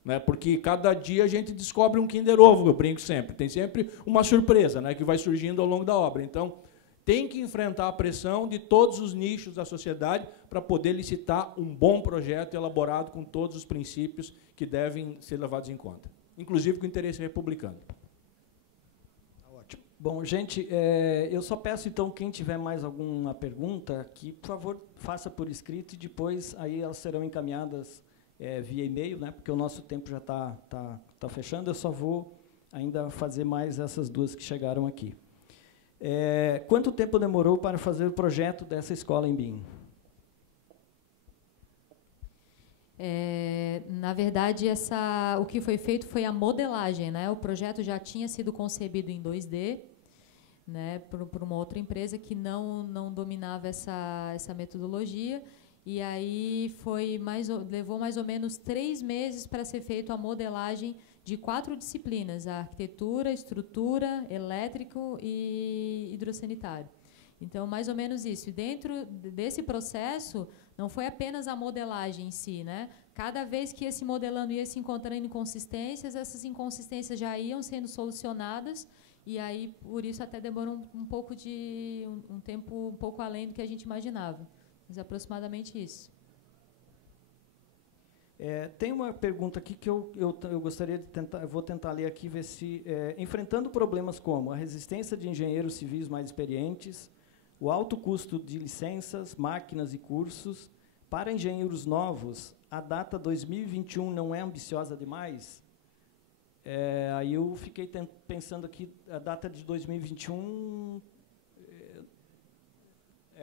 Né? Porque cada dia a gente descobre um Kinder Ovo, eu brinco sempre. Tem sempre uma surpresa, né, que vai surgindo ao longo da obra. Então, tem que enfrentar a pressão de todos os nichos da sociedade para poder licitar um bom projeto elaborado com todos os princípios que devem ser levados em conta, inclusive com o interesse republicano. Ótimo. Bom, gente, eu só peço, então, quem tiver mais alguma pergunta, que, por favor, faça por escrito e depois aí elas serão encaminhadas via e-mail, né, porque o nosso tempo já está fechando. Eu só vou ainda fazer mais essas duas que chegaram aqui. Quanto tempo demorou para fazer o projeto dessa escola em BIM? Na verdade, o que foi feito foi a modelagem, né? O projeto já tinha sido concebido em 2D, né, por uma outra empresa que não dominava essa metodologia, e aí levou mais ou menos 3 meses para ser feita a modelagem de 4 disciplinas: a arquitetura, estrutura, elétrico e hidrossanitário. Então, mais ou menos isso. E dentro desse processo, não foi apenas a modelagem em si, né? Cada vez que ia se modelando, ia se encontrando inconsistências, essas inconsistências já iam sendo solucionadas, e aí, por isso, até demorou um tempo um pouco além do que a gente imaginava. Mas aproximadamente isso. Tem uma pergunta aqui que eu gostaria de tentar, eu vou tentar ler aqui, ver se... enfrentando problemas como a resistência de engenheiros civis mais experientes, o alto custo de licenças, máquinas e cursos, para engenheiros novos, a data 2021 não é ambiciosa demais? Aí eu fiquei pensando aqui, a data de 2021...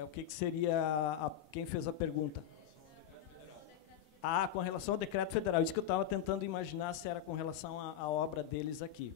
o que seria... quem fez a pergunta? Com relação ao decreto federal. Isso que eu estava tentando imaginar se era com relação à obra deles aqui.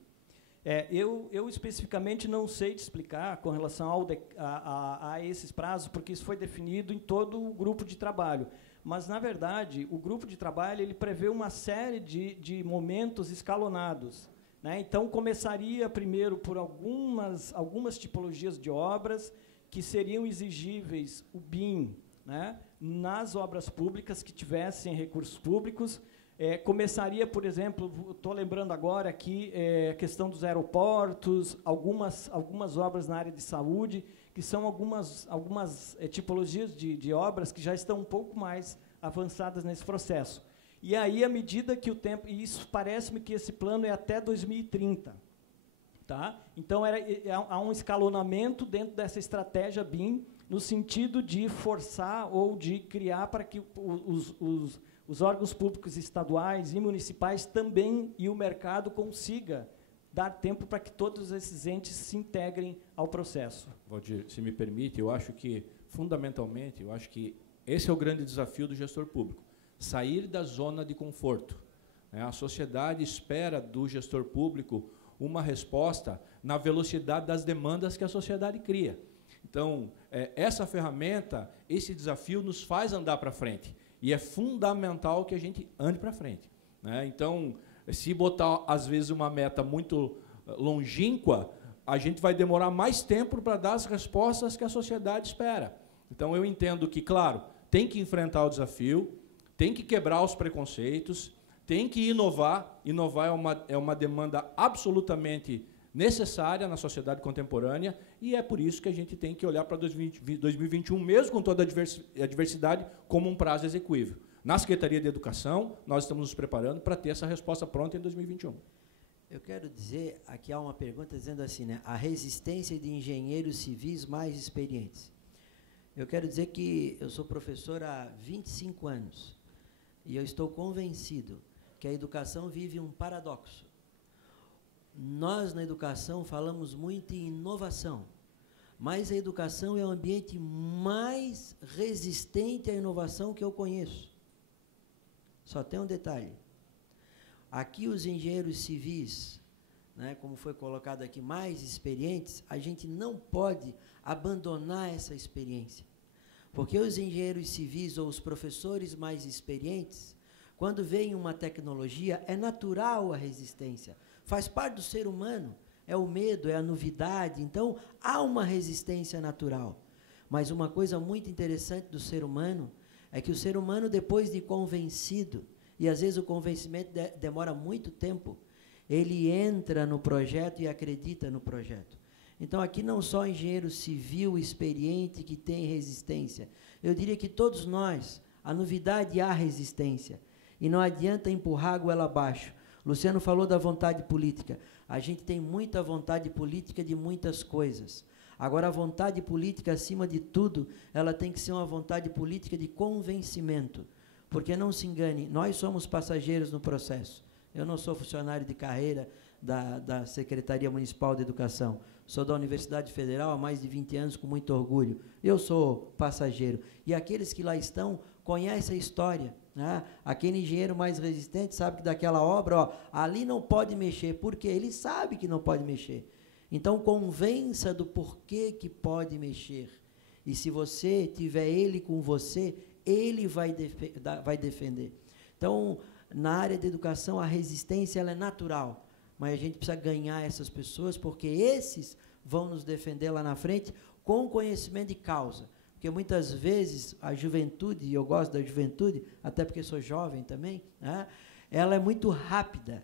Eu especificamente não sei te explicar com relação a esses prazos, porque isso foi definido em todo o grupo de trabalho. Mas, na verdade, o grupo de trabalho ele prevê uma série de momentos escalonados, né? Então, começaria primeiro por algumas tipologias de obras que seriam exigíveis o BIM, né, nas obras públicas que tivessem recursos públicos. Começaria, por exemplo, estou lembrando agora aqui, a questão dos aeroportos, algumas obras na área de saúde, que são algumas tipologias de obras que já estão um pouco mais avançadas nesse processo. E aí, à medida que o tempo... E isso parece-me que esse plano é até 2030. Tá? Então, há um escalonamento dentro dessa estratégia BIM, no sentido de forçar ou de criar para que os órgãos públicos estaduais e municipais também, e o mercado, consiga dar tempo para que todos esses entes se integrem ao processo. Valdir, se me permite, eu acho que, fundamentalmente, eu acho que esse é o grande desafio do gestor público, sair da zona de conforto. A sociedade espera do gestor público uma resposta na velocidade das demandas que a sociedade cria. Então, essa ferramenta, esse desafio nos faz andar para frente, e é fundamental que a gente ande para frente. Então, se botar, às vezes, uma meta muito longínqua, a gente vai demorar mais tempo para dar as respostas que a sociedade espera. Então, eu entendo que, claro, tem que enfrentar o desafio, tem que quebrar os preconceitos, tem que inovar. Inovar é uma demanda absolutamente necessária na sociedade contemporânea, e é por isso que a gente tem que olhar para 2021, mesmo com toda a diversidade, como um prazo execuível. Na Secretaria de Educação, nós estamos nos preparando para ter essa resposta pronta em 2021. Eu quero dizer, aqui há uma pergunta dizendo assim, né, a resistência de engenheiros civis mais experientes. Eu quero dizer que eu sou professor há 25 anos, e eu estou convencido que a educação vive um paradoxo. Nós, na educação, falamos muito em inovação, mas a educação é o ambiente mais resistente à inovação que eu conheço. Só tem um detalhe. Aqui, os engenheiros civis, né, como foi colocado aqui, mais experientes, a gente não pode abandonar essa experiência. Porque os engenheiros civis ou os professores mais experientes, quando vem uma tecnologia, é natural a resistência. Faz parte do ser humano, é o medo, é a novidade, então há uma resistência natural. Mas uma coisa muito interessante do ser humano é que o ser humano, depois de convencido, e às vezes o convencimento demora muito tempo, ele entra no projeto e acredita no projeto. Então, aqui não só engenheiro civil experiente que tem resistência, eu diria que todos nós, a novidade há resistência, e não adianta empurrar a goela abaixo. Luciano falou da vontade política. A gente tem muita vontade política de muitas coisas. Agora, a vontade política, acima de tudo, ela tem que ser uma vontade política de convencimento. Porque, não se engane, nós somos passageiros no processo. Eu não sou funcionário de carreira da Secretaria Municipal de Educação. Sou da Universidade Federal há mais de 20 anos, com muito orgulho. Eu sou passageiro. E aqueles que lá estão conhecem a história. Né? Aquele engenheiro mais resistente sabe que daquela obra, ó, ali não pode mexer. Por quê? Ele sabe que não pode mexer. Então, convença do porquê que pode mexer. E se você tiver ele com você, ele vai defender. Então, na área de educação, a resistência ela é natural, mas a gente precisa ganhar essas pessoas, porque esses vão nos defender lá na frente com conhecimento de causa. Porque muitas vezes a juventude, e eu gosto da juventude, até porque sou jovem também, né, ela é muito rápida.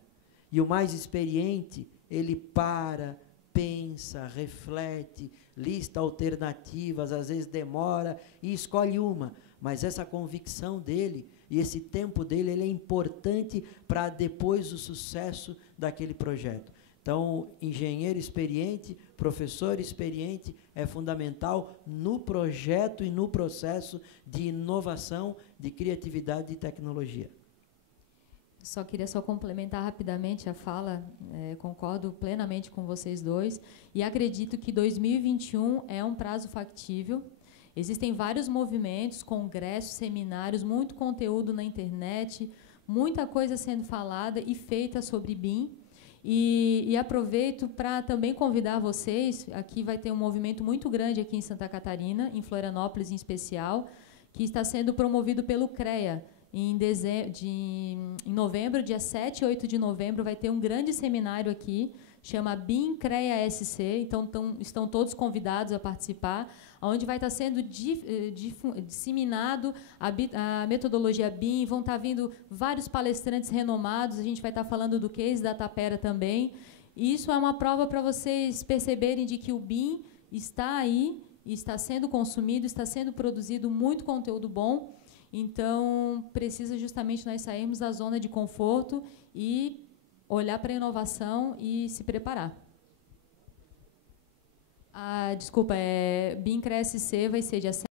E o mais experiente, ele para, pensa, reflete, lista alternativas, às vezes demora e escolhe uma. Mas essa convicção dele e esse tempo dele, ele é importante para depois o sucesso daquele projeto. Então, engenheiro experiente, professor experiente, é fundamental no projeto e no processo de inovação, de criatividade e tecnologia. Queria complementar rapidamente a fala, concordo plenamente com vocês dois, e acredito que 2021 é um prazo factível. Existem vários movimentos, congressos, seminários, muito conteúdo na internet, muita coisa sendo falada e feita sobre BIM. E aproveito para também convidar vocês, aqui vai ter um movimento muito grande aqui em Santa Catarina, em Florianópolis em especial, que está sendo promovido pelo CREA. Em novembro, dia 7 e 8 de novembro, vai ter um grande seminário aqui, chama BIM CREA SC, então estão todos convidados a participar, onde vai estar sendo disseminado a metodologia BIM, vão estar vindo vários palestrantes renomados, a gente vai estar falando do case da Tapera também, e isso é uma prova para vocês perceberem de que o BIM está aí, está sendo consumido, está sendo produzido muito conteúdo bom, então precisa justamente nós sairmos da zona de conforto e olhar para a inovação e se preparar. Desculpa, BIM CREA SC vai ser dia 7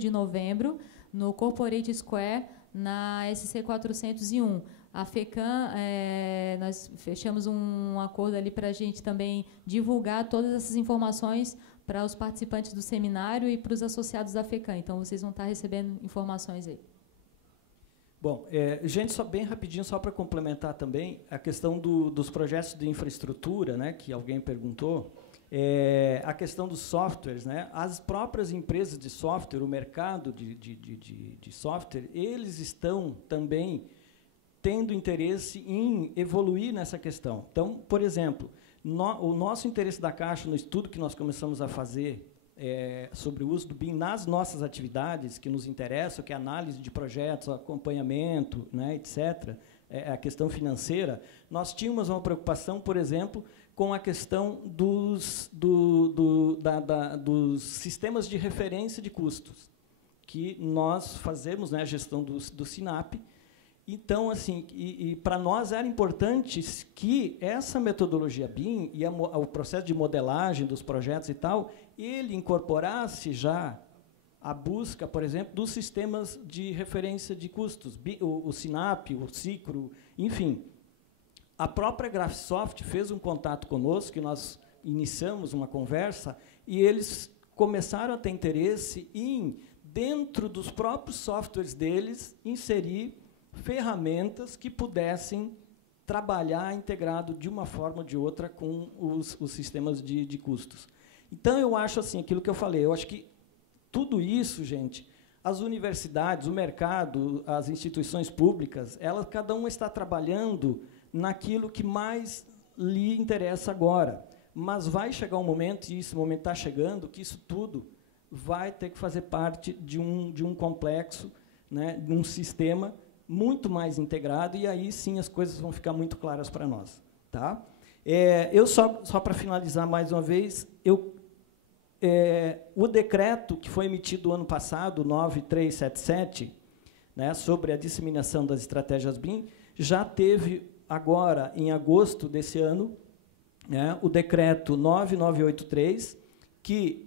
de novembro, no Corporate Square, na SC 401. A FECAM nós fechamos um acordo ali para a gente também divulgar todas essas informações para os participantes do seminário e para os associados da FECAM. Então, vocês vão estar recebendo informações aí. Bom, gente, só bem rapidinho, só para complementar também, a questão dos projetos de infraestrutura, né, que alguém perguntou, a questão dos softwares, né, as próprias empresas de software, o mercado de software, eles estão também tendo interesse em evoluir nessa questão. Então, por exemplo, o nosso interesse da Caixa no estudo que nós começamos a fazer sobre o uso do BIM nas nossas atividades que nos interessam, que é análise de projetos, acompanhamento, né, etc., a questão financeira, nós tínhamos uma preocupação, por exemplo, com a questão dos sistemas de referência de custos, que nós fazemos, né, a gestão do SINAP. Então, assim, para nós era importante que essa metodologia BIM e o processo de modelagem dos projetos e tal, ele incorporasse já a busca, por exemplo, dos sistemas de referência de custos, o SINAP, o CICRO, enfim. A própria Graphisoft fez um contato conosco, que nós iniciamos uma conversa, e eles começaram a ter interesse em, dentro dos próprios softwares deles, inserir ferramentas que pudessem trabalhar integrado de uma forma ou de outra com os sistemas de custos. Então, eu acho assim, aquilo que eu falei, eu acho que tudo isso, gente, as universidades, o mercado, as instituições públicas, cada uma está trabalhando naquilo que mais lhe interessa agora. Mas vai chegar um momento, e esse momento está chegando, que isso tudo vai ter que fazer parte de um complexo, né, de um sistema muito mais integrado, e aí sim as coisas vão ficar muito claras para nós. Tá? Eu só para finalizar mais uma vez, o decreto que foi emitido ano passado, 9377, né, sobre a disseminação das estratégias BIM, já teve agora, em agosto desse ano, né, o decreto 9983, que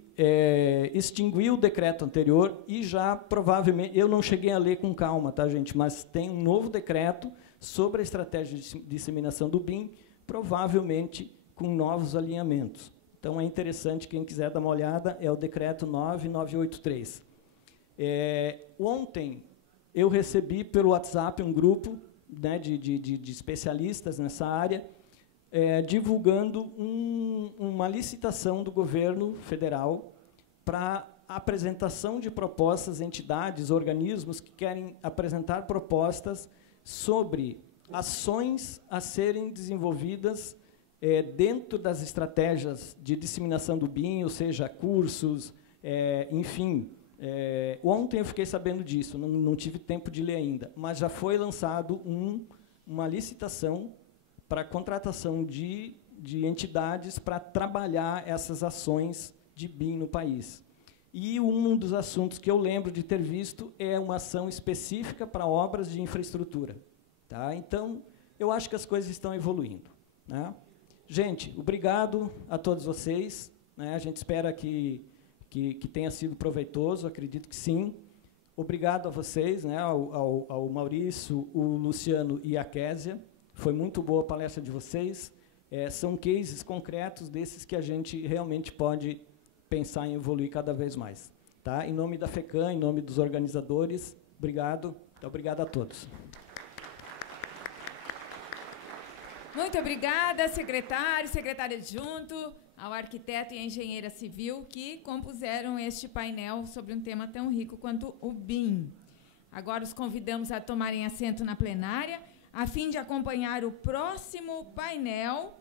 extinguiu o decreto anterior e já, provavelmente, eu não cheguei a ler com calma, tá, gente, mas tem um novo decreto sobre a estratégia de disseminação do BIM, provavelmente com novos alinhamentos. Então, é interessante, quem quiser dar uma olhada, é o decreto 9983. Ontem, eu recebi pelo WhatsApp um grupo, né, de especialistas nessa área, divulgando uma licitação do governo federal para apresentação de propostas, entidades, organismos que querem apresentar propostas sobre ações a serem desenvolvidas dentro das estratégias de disseminação do BIM, ou seja, cursos, enfim. Ontem eu fiquei sabendo disso, não tive tempo de ler ainda, mas já foi lançado uma licitação para a contratação de entidades para trabalhar essas ações de BIM no país. E um dos assuntos que eu lembro de ter visto é uma ação específica para obras de infraestrutura. Tá? Então, eu acho que as coisas estão evoluindo. Né? Gente, obrigado a todos vocês. Né? A gente espera que tenha sido proveitoso, acredito que sim. Obrigado a vocês, né? ao Maurício, o Luciano e a Késia. Foi muito boa a palestra de vocês. São cases concretos desses que a gente realmente pode pensar em evoluir cada vez mais. Tá? Em nome da FECAM, em nome dos organizadores, obrigado. Obrigado a todos. Muito obrigada, secretário, secretária adjunto, ao arquiteto e à engenheira civil que compuseram este painel sobre um tema tão rico quanto o BIM. Agora os convidamos a tomarem assento na plenária, a fim de acompanhar o próximo painel